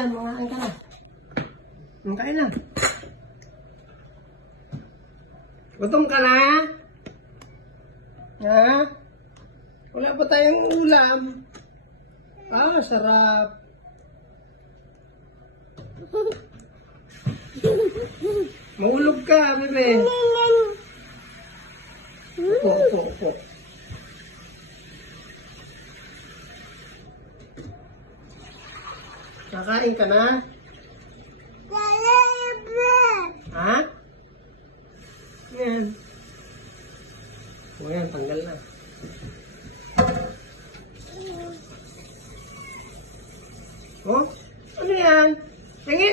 dyan, mga kain ka na. Kain na. Gutom ka na? Ha? Wala pa tayong ulam. Ah, sarap. Mahulog ka, bebe. Opo. Kakain ka na? Ha? Yan. O yan, tanggal na. Oh, ano yan? Pingi.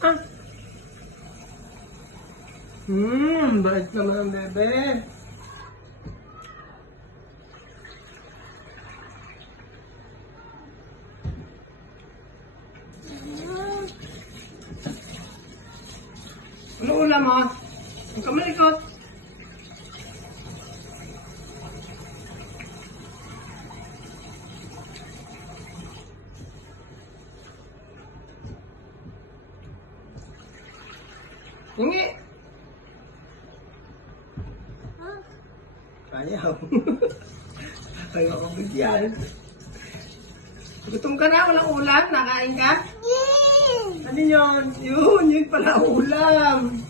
Ah. Bait naman ang bebe. Ano ulam mo? Huwag ka malikot. Hingi. Ayaw. Ayaw ako bigyan. Gutom ka na? Walang ulam? Nakain ka? Ano yun? Yun pala ulam.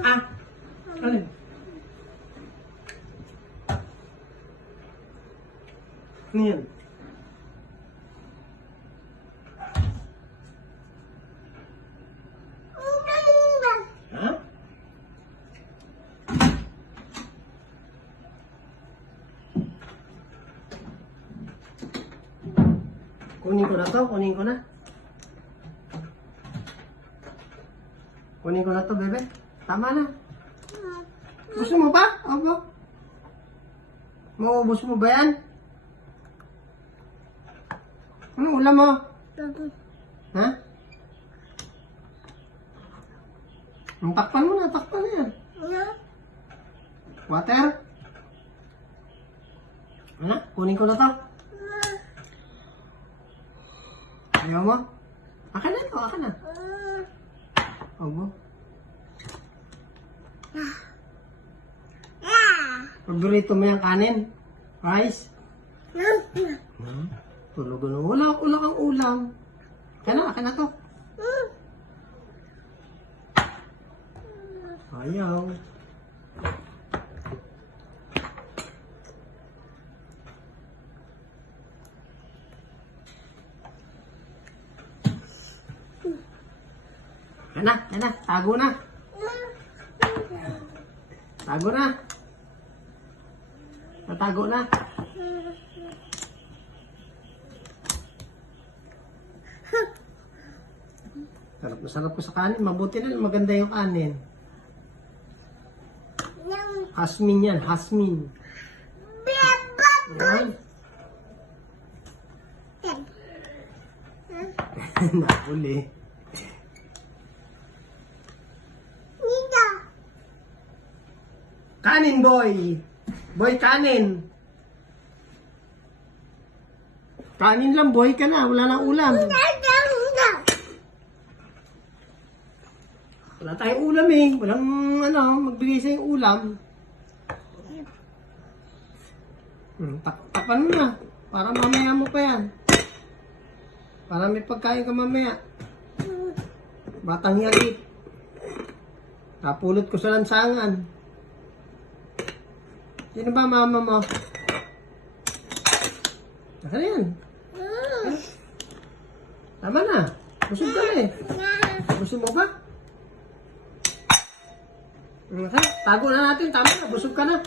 Ah, ano? Ano yan? Ha? Kunin ko na to, kunin ko na to, bebe. Tama na. Gusto mo ba? Opo. Maubos mo ba yan? Anong ulam mo? Ha? Takpan mo na, takpan na yan. Water? Ano? Kunin ko na to. Ayaw mo? Akin na ito, akin na. Opo. Paborito mo yung kanin? Rice? Tulog na. Wala kang ulam. Akin na to. Ayaw. Yan na. Tago na. Natago na. Sarap ko sa kanin. Mabuti na, maganda yung kanin. Hasmin yan, hasmin. Yan. Nakuli. Kanin, boy. Boy, kanin. Kanin lang, boy ka na. Wala nang ulam. Wala tayong ulam eh. Walang magbigay sa yung ulam. Takpan mo na. Para mamaya mo pa yan. Para may pagkain ka mamaya. Batang hiyagit. Napulot ko sa lansangan. Sino ba mama mo? Ano yan? Tama na. Busog ka na eh. Busog mo ba? Tago na natin. Tama na. Busog ka na.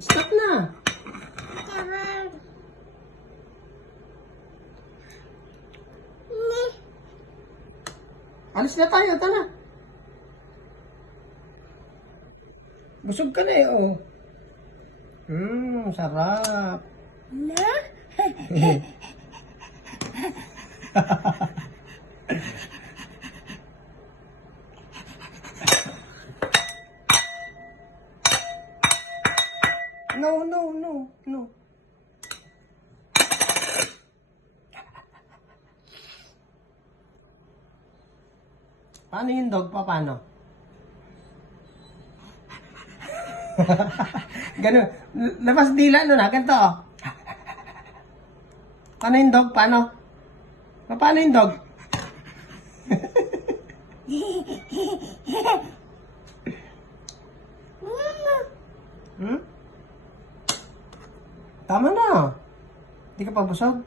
Stop na. Alis na tayo. Tara. Busog ka na eh. Oh. Sarap. No, no, no, no. Paano yung dog pa? Paano? Ganun. Labas dila no na. Ganito oh. Paano yung dog? Paano? Paano yung dog? Hmm? Tama na. Hindi ka pa busog?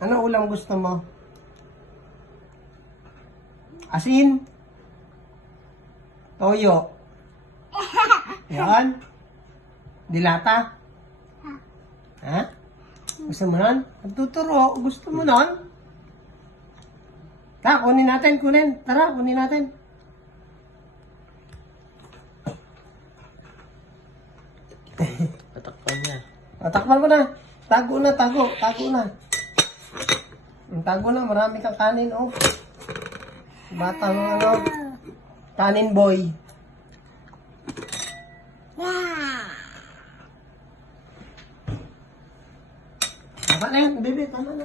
Ano ulam gusto mo? Asin? Toyo? Yan? Dilata? Ha? Gusto mo nun? Nagtuturo. Gusto mo nun? Ta, kunin natin, kunin. Tara, kunin natin. Tatakpan niya. Takpan ko na. Tago na, tago. Tago na. Tago na, marami kang kanin, oh. Batang ano, kanin boy. Tama na yan, bebe, tama na.